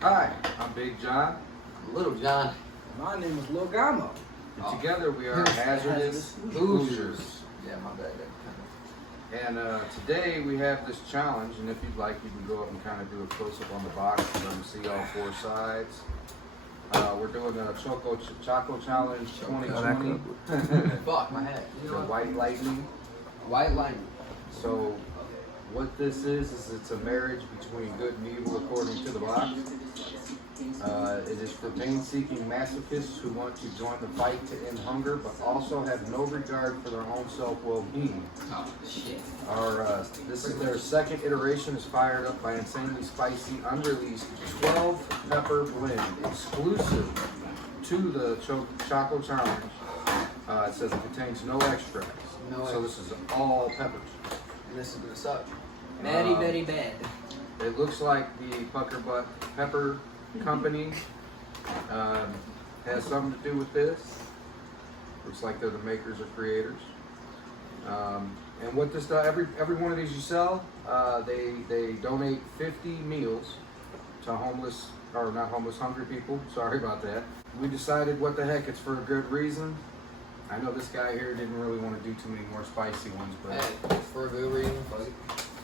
Hi, I'm Big John. I'm LiL John. My name is LiL Garner. And together we are Hazardous Hoosiers. Yeah, my bad. And today we have this challenge, and if you'd like, you can go up and kind of do a close-up on the box so you can see all four sides. We're doing a Choco Challenge 2020. Fuck, my head. The White Lightning. White lightning. So what this is it's a marriage between good and evil according to the box. It is for pain-seeking masochists who want to join the fight to end hunger, but also have no regard for their own self-well-being. Oh, shit. This is their second iteration, is fired up by insanely spicy, unreleased 12 pepper blend, exclusive to the Choco Challenge. It says it contains no extracts, so this is all peppers. And this is gonna suck. Very, very bad. It looks like the Pucker Butt Pepper Company has something to do with this. Looks like they're the makers or creators. And what this does, every one of these you sell, they donate 50 meals to homeless, or not homeless, hungry people. Sorry about that. We decided, what the heck, it's for a good reason. I know this guy here didn't really want to do too many more spicy ones, but Hey, it's for a good reason. Fuck it.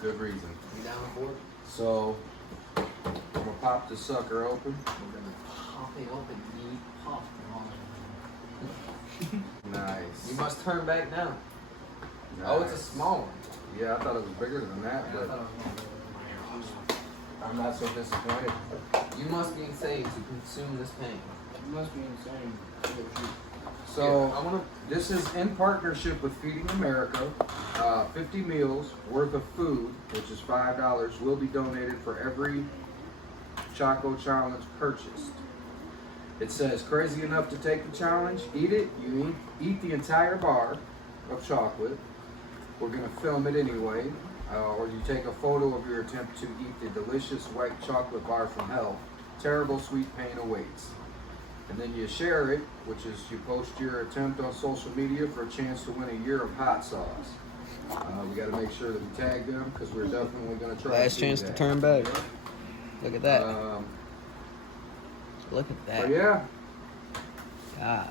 good reason. You down for it? So I'm gonna pop this sucker open. We're gonna pop it open. You pop it on. Nice. You must turn back now. Nice. Oh, it's a small one. Yeah, I thought it was bigger than that, Yeah, I but thought it was I'm not so disappointed. you must be insane to consume this pain. You must be insane. So Yeah, I wanna. this is in partnership with Feeding America. 50 meals worth of food, which is $5, will be donated for every Choco Challenge purchased. It says, crazy enough to take the challenge? Eat it. You eat the entire bar of chocolate. We're gonna film it anyway. Or you take a photo of your attempt to eat the delicious white chocolate bar from hell. Terrible sweet pain awaits. And then you share it, which is you post your attempt on social media for a chance to win a year of hot sauce. We got to make sure that we tag them because we're definitely going to try. Last chance to turn back. Look at that. Look at that. But yeah, God.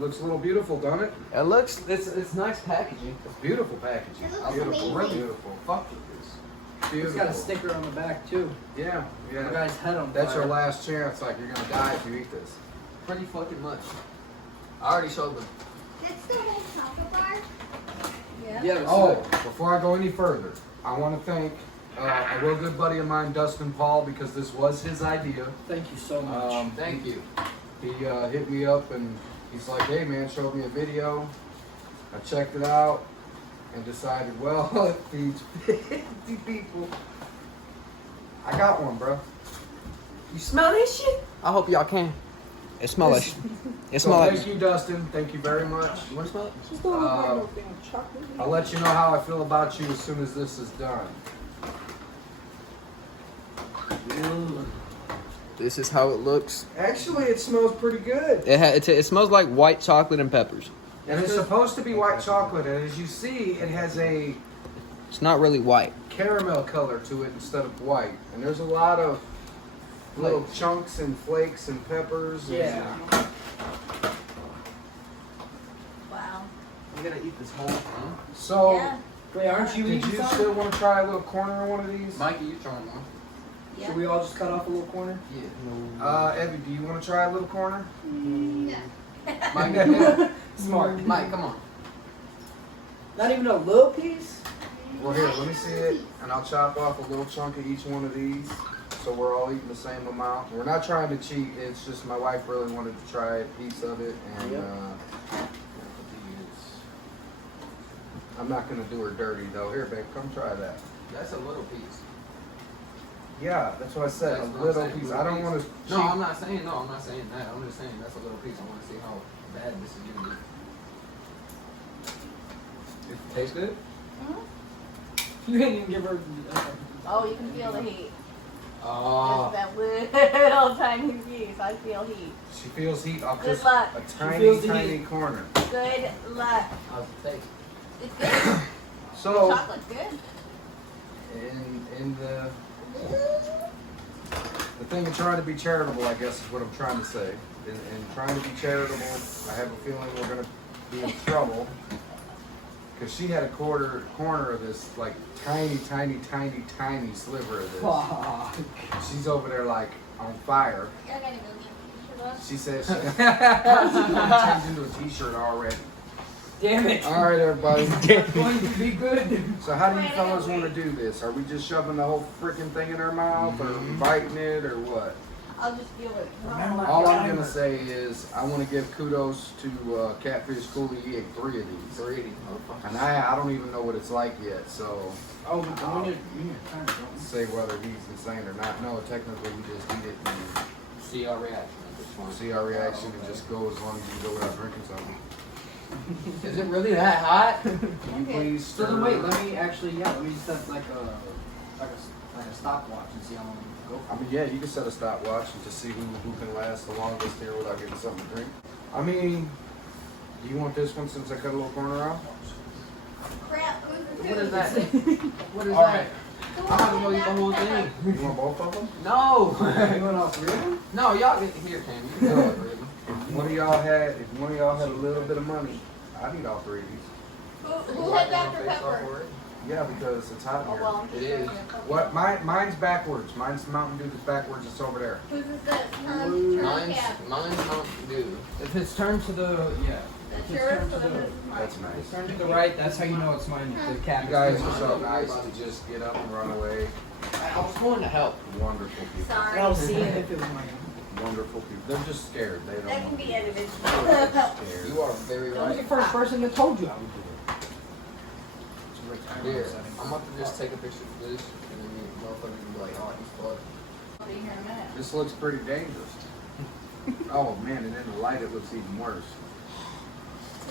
looks a little beautiful, doesn't it? It looks. It's nice packaging. It's beautiful packaging. It looks Beautiful, amazing. really beautiful. Fuck with this. Beautiful. It's got a sticker on the back too. Yeah, The yeah. guy's head on That's fire. your last chance. Like, you're going to die if you eat this. Pretty fucking much. I already showed them. That's the whole chocolate bar? Yeah. Yeah. Oh, before I go any further, I want to thank a real good buddy of mine, Dustin Paul, because this was his idea. Thank you so much. Thank you. He hit me up and he's like, hey man, showed me a video. I checked it out and decided, well, it feeds 50 people. I got one, bro. You smell this shit? I hope y'all can. It smells like. It So smells thank like. you, Dustin. Thank you very much. You want to smell it? I'll let you know how I feel about you as soon as this is done. This is how it looks. Actually, it smells pretty good. It smells like white chocolate and peppers. And it's supposed to be white chocolate, and as you see, it has a It's not really white. caramel color to it instead of white. And there's a lot of little chunks and flakes and peppers. And Yeah. Wow. You gotta eat this whole thing. So, Yeah. Wait, aren't you did eating you something? still want to try a little corner of one of these? Mikey, you trying one? Yeah. Should we all just cut off a little corner? Yeah. Evie, do you want to try a little corner? No. Mike, come on. Smart. Mike, come on. Not even a little piece? Well, here, let me see it, and I'll chop off a little chunk of each one of these, so we're all eating the same amount. We're not trying to cheat. It's just my wife really wanted to try a piece of it, and Yep. I'm not gonna do her dirty though. Here, babe, come try that. That's a little piece. Yeah, that's what I said. That's A what I'm little saying, piece. little I don't piece. want to. No, I'm not saying that. I'm just saying that's a little piece. I want to see how bad this is gonna be. It tastes good? Mhm. You didn't even give her. Oh, you can feel the heat. Oh. Just that little tiny piece. I feel heat. She feels heat off Good just luck. a feels tiny, the tiny heat. corner. Good luck. How's it taste? It's good. So, Chocolate's good. in the thing of trying to be charitable, I guess, is what I'm trying to say. And trying to be charitable, I have a feeling we're gonna be in trouble. Cause she had a corner of this like tiny sliver of this. Fuck. She's over there like on fire. I gotta go get She says she turns into a t-shirt already. Damn it. All right, everybody. It's going to be good. So how do you fellas want to do this? Are we just shoving the whole freaking thing in our mouth, or biting it, or what? I'll just feel it. All I'm gonna say is I want to give kudos to Catfish Cooley. He ate 3 of these, 380. and I don't even know what it's like yet. So Oh, we need to turn it on. say whether he's insane or not. No, technically we just eat it and See our reaction at this point. see our reaction and just go as long as you can go without drinking something. Is it really that hot? Can you please So stir? then wait, let me set like a stopwatch and see how long we can go I for. mean, yeah, you can set a stopwatch and just see who can last the longest here without getting something to drink. I mean, do you want this one since I cut a little corner off? Crap, What is that? What is All that? right. I'm not gonna eat the whole thing. You want both of them? No. You want all 3 of them? No, y'all get here, Cam. You can go over it. If one of y'all had a little bit of money, I'd eat all 3 of these. Who had Dr. Pepper? Yeah, because it's hot Oh, here. well, I'm It just is. sharing a couple. What? Mine's backwards. Mine's Mountain Dew that's backwards. It's over there. Whose is this? Turn Mine's cap. Mountain Dew. If it's turned to the That's yours, so then this is mine. That's nice. Turn to the right, that's how you know it's mine. The cap You is guys good. are so nice to just get up and run away. I was going to help. Wonderful people. Sorry. I was seeing if it was mine. Wonderful people. They're just scared. They don't That can want be to edited. They're just scared. You are very I was the right. first person that told you I would do it. Here, I'm about to just take a picture of this, and then you motherfuckers will be like, oh, he's fucked. I'll be here in a minute. This looks pretty dangerous. Oh man, and in the light it looks even worse.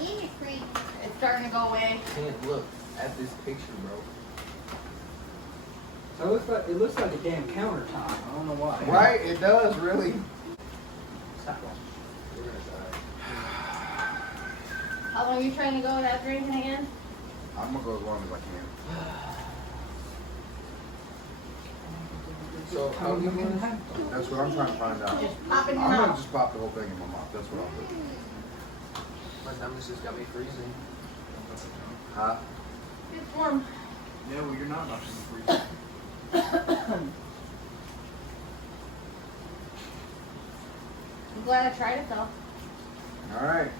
It's starting to go away. Can't look at this picture, bro. So it looks like a damn countertop. I don't know why. Right? It does, really. Stopwatch. We're gonna die. How long are you trying to go without drinking again? I'm gonna go as long as I can. So, how do you want to That's what I'm trying to find out. Just pop in your I'm gonna mouth. just pop the whole thing in my mouth. That's what I'll do. My stomach's just got me freezing. Huh? It's warm. Yeah, well, you're not about to be free. I'm glad I tried it though. All right.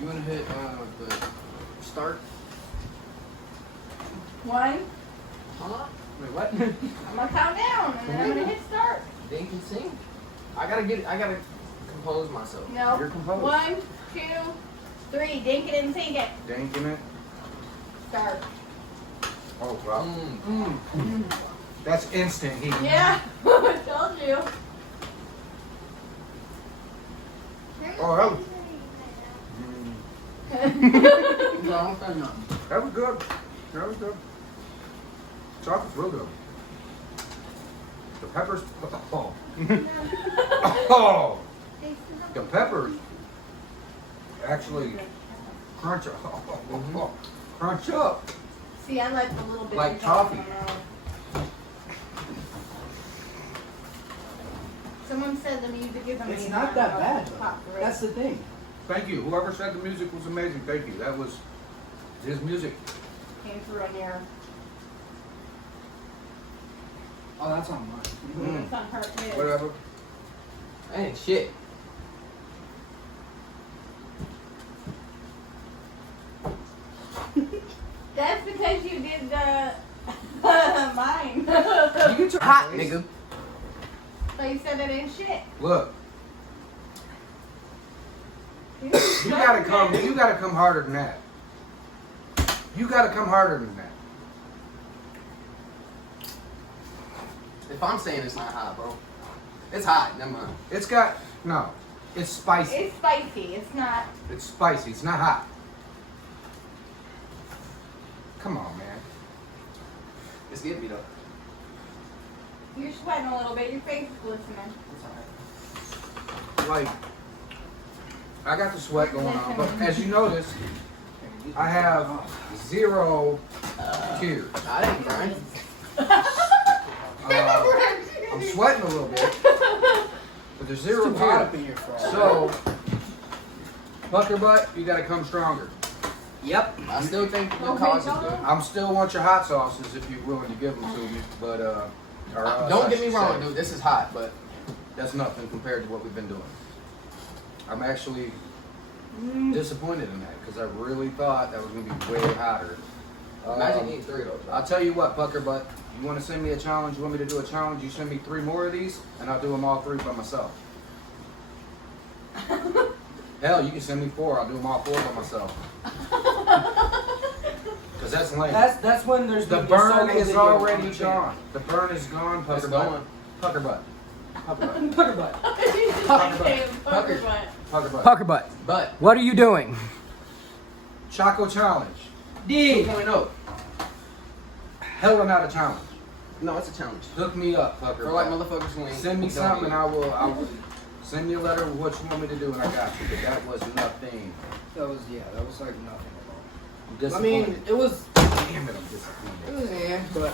You want to hit the start? 1. Huh? Wait, what? I'm gonna count down and then I'm gonna hit start. Dink and sink. I gotta compose myself. No. You're composed. 1, 2, 3. Dink it and sink it. Danking it. Start. Oh wow. Mm. That's instant heat. Yeah. I told you. Oh, that was, No, I don't say nothing. that was good. That was good. Chocolate's real good. The peppers. Oh. Oh. The peppers actually crunch up. Crunch up. See, I like the little bit Like of toffee. Someone said the music is amazing. It's not that bad, though. Pop the That's the thing. Thank you. Whoever said the music was amazing, thank you. That was his music. came through on your. Oh, that's on mine. Mm. It's on her too. Whatever. Ain't shit. That's because you did the mine. You can hot, nigga. So you said that ain't shit. Look, you gotta come harder than that. You gotta come harder than that. If I'm saying it's not hot, bro, it's hot. Never mind. It's got no. It's spicy. It's spicy. It's not. It's spicy. It's not hot. Come on, man. It's getting me though. You're sweating a little bit. Your face is glistening. It's alright. Like, I got the sweat going on, but as you notice, I have 0 tears. I didn't grind. Uh, sweating a little bit, but there's zero Too hot up fear. in here for So, pucker butt, you gotta come stronger. Yep. I still think the Okay, cause is Choco? good. I'm still want your hot sauces if you're willing to give them to me, but Don't get me say, wrong, dude. This is hot, but That's nothing compared to what we've been doing. I'm actually disappointed in that because I really thought that was gonna be way hotter. imagine eating 3 of those. I'll tell you what, pucker butt. You want to send me a challenge? You want me to do a challenge? You send me 3 more of these, and I'll do them all 3 by myself. Hell, you can send me 4. I'll do them all 4 by myself. Cause that's lame. That's when there's The gonna be burn solo is video on already the channel. gone. The burn is gone. Pucker It's butt. gone. Pucker butt. Pucker butt. Pucker butt. Pucker butt. Pucker butt. Pucker butt. Pucker butt. But What are you doing? Choco challenge. D. 2.0. Hella not a challenge. No, it's a challenge. Hook me up, pucker For like butt. motherfuckers who ain't. Send me done something, it. and I will send you a letter of what you want me to do, and I got you. But that was nothing. That was like nothing I'm at all. I disappointed. mean, it was. Damn it, I'm disappointed. It was but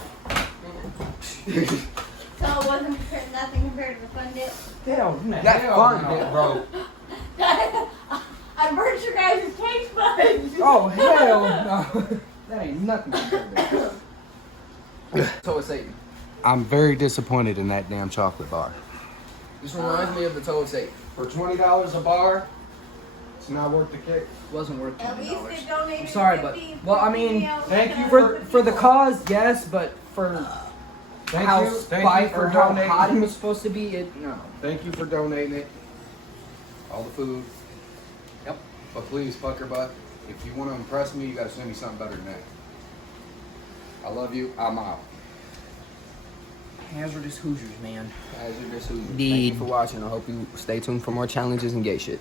So it wasn't nothing compared to the fun dip. hell, That's fun, bro. I burnt your guys' taste buds. Oh hell no! That ain't nothing. Toe of Satan. I'm very disappointed in that damn chocolate bar. This reminds me of the toe of Satan. For $20 a bar, it's not worth the kick. Wasn't worth At least $20. they donated I'm sorry, but 50 well, I mean, meals thank you For the cause, yes, but for Thank how you. Thank spite you for or how donating. hot it was supposed to be, no. Thank you for donating it. All the food. Yep. But please, pucker butt, if you want to impress me, you got to send me something better than that. I love you. I'm out. Hazardous Hoosiers, man. Hazardous Hoosiers. Thank Indeed. you for watching. I hope you stay tuned for more challenges and gay shit.